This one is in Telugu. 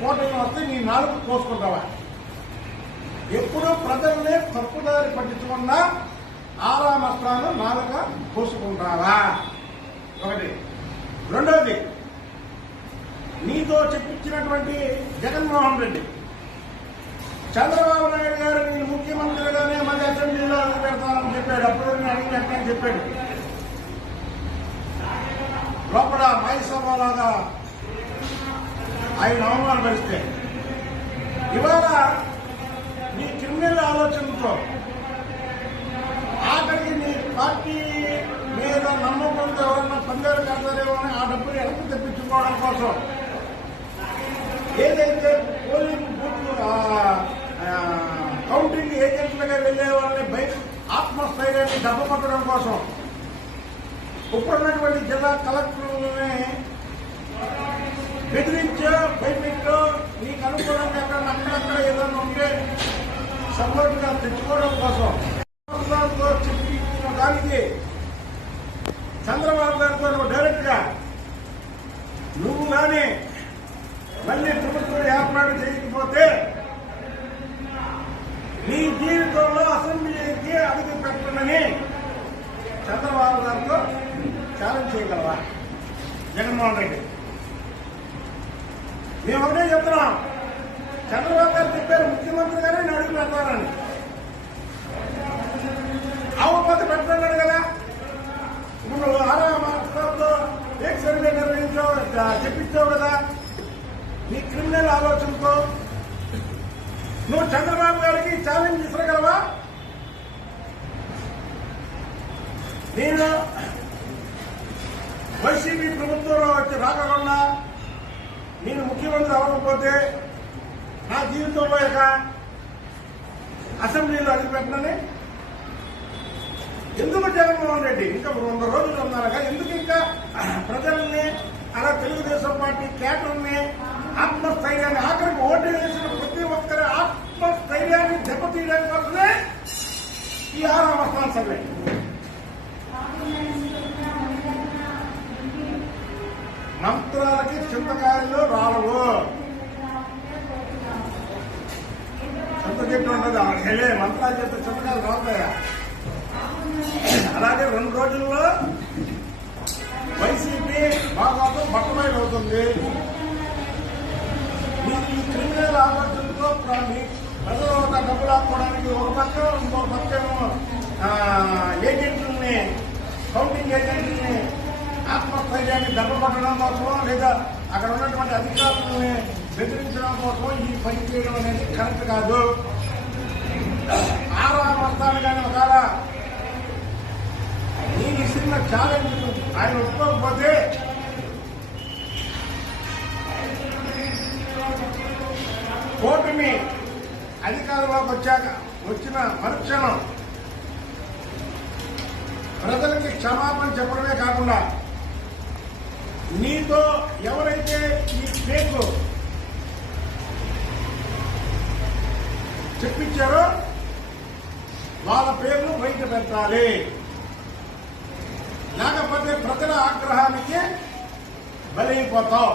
కోటలు వస్తే నీ నాలుగు కోసుకుంటావా? ఎప్పుడూ ప్రజల్ని తప్పుదారి పట్టించకుండా ఆరామస్తాను నాలుక కోసుకుంటావా? ఒకటి. రెండోది, నీతో చెప్పించినటువంటి జగన్మోహన్ రెడ్డి చంద్రబాబు నాయుడు గారు నేను ముఖ్యమంత్రిగానే మళ్ళీ అసెంబ్లీలో అడుగు పెడతానని చెప్పాడు. అప్పుడు నేను అడిగినట్టు చెప్పాడు. లోపల మైసభలాగా ఆయన అవమానపరిస్తే ఇవాళ నీ క్రిమినల్ ఆలోచనతో ఆఖరికి నీ పార్టీ మీద నమ్మకంతో ఎవరన్నా పందేరు కడతారేమో అని ఆ డబ్బులు వెనక్కి తెప్పించుకోవడం కోసం ఏదైతే పోలింగ్ బూత్ కౌంటింగ్ ఏజెంట్లుగా వెళ్లే వాళ్ళని బయట ఆత్మస్థైర్యాన్ని దెబ్బకొట్టడం కోసం ఇప్పుడున్నటువంటి జిల్లా కలెక్టర్లని బెదిరించో భయపెట్టో నీకు అనుకూలంగా అక్కడక్కడ ఏదైనా ఉంటే సపోర్ట్గా తెచ్చుకోవడం కోసం చెప్పించిన దానికి చంద్రబాబు గారితో డైరెక్ట్ గా నువ్వు కానీ మళ్ళీ ప్రభుత్వం ఏర్పాటు చేయకపోతే నీ జీవితంలో అసెంబ్లీకి అడుగు పెట్టనని చంద్రబాబు గారితో ఛాలెంజ్ చేయగలవా? జగన్మోహన్ రెడ్డి మేము ఒకటే చెప్తున్నాం. చంద్రబాబు గారు చెప్పారు ముఖ్యమంత్రి గారే నేను అడుగు పెడతానని. అవపోతే పెట్టన్నాడు కదా. ఇప్పుడు ఆరామతో ఏక్ సర్వే నిర్వహించావు చెప్పించావు కదా. నీ క్రిమినల్ ఆలోచనతో నువ్వు చంద్రబాబు గారికి ఛాలెంజ్ ఇవ్వగలవా? నేను వైసీపీ ప్రభుత్వంలో వచ్చి రాకుండా నేను ముఖ్యమంత్రి అవ్వకపోతే నా జీవితంలో ఇక అసెంబ్లీలో అడుగుపెట్టనని ఎందుకు జగన్మోహన్ రెడ్డి ఇంకా 100 రోజులు ఉన్నారుగా ఎందుకు ఇంకా ప్రజల్ని అలా తెలుగుదేశం పార్టీ కేటర్ని ఆత్మస్థైర్యాన్ని ఆఖరికి ఓటు వేసిన ప్రతి ఒక్కరి ఆత్మస్థైర్యాన్ని దెబ్బతీయడానికి కోసమే ఈ ఆరామస్థాన సర్వే. మంత్రాలకి చింతకాయలు రాలవు. చింత చెట్టు ఉంటుంది హెలే మంత్రాలు చెప్తే చింతకాయలు రావుతాయా? అలాగే 2 రోజుల్లో వైసీపీ బాగా బట్టమైలు అవుతుంది. మీకు ఈ క్రిమినల్ ఆలోచనతో ప్రజల డబ్బులు ఆపుకోవడానికి ఒక పక్క ఇంకో పక్కేమో ఏజెంట్లని కౌంటింగ్ ఏజెంట్లని ఆత్మస్థైర్యాన్ని దెబ్బకొట్టడం కోసమో లేదా అక్కడ ఉన్నటువంటి అధికారులని బెదిరించడం కోసం ఈ పని చేయడం అనేది కరెక్ట్ కాదు. ఆరామస్తాను కానీ ఒకవేళ నేను ఇస్తున్న ఛాలెంజ్ ఆయన ఒప్పుకోకపోతే కూటమి అధికారంలోకి వచ్చిన మరుక్షణం ప్రజలకి క్షమాపణ చెప్పడమే కాకుండా నీతో ఎవరైతే ఈ ఫేక్ చెప్పించారో వాళ్ళ పేర్లు బయట పెట్టాలి. లేకపోతే ప్రజల ఆగ్రహానికి బలైపోతావు.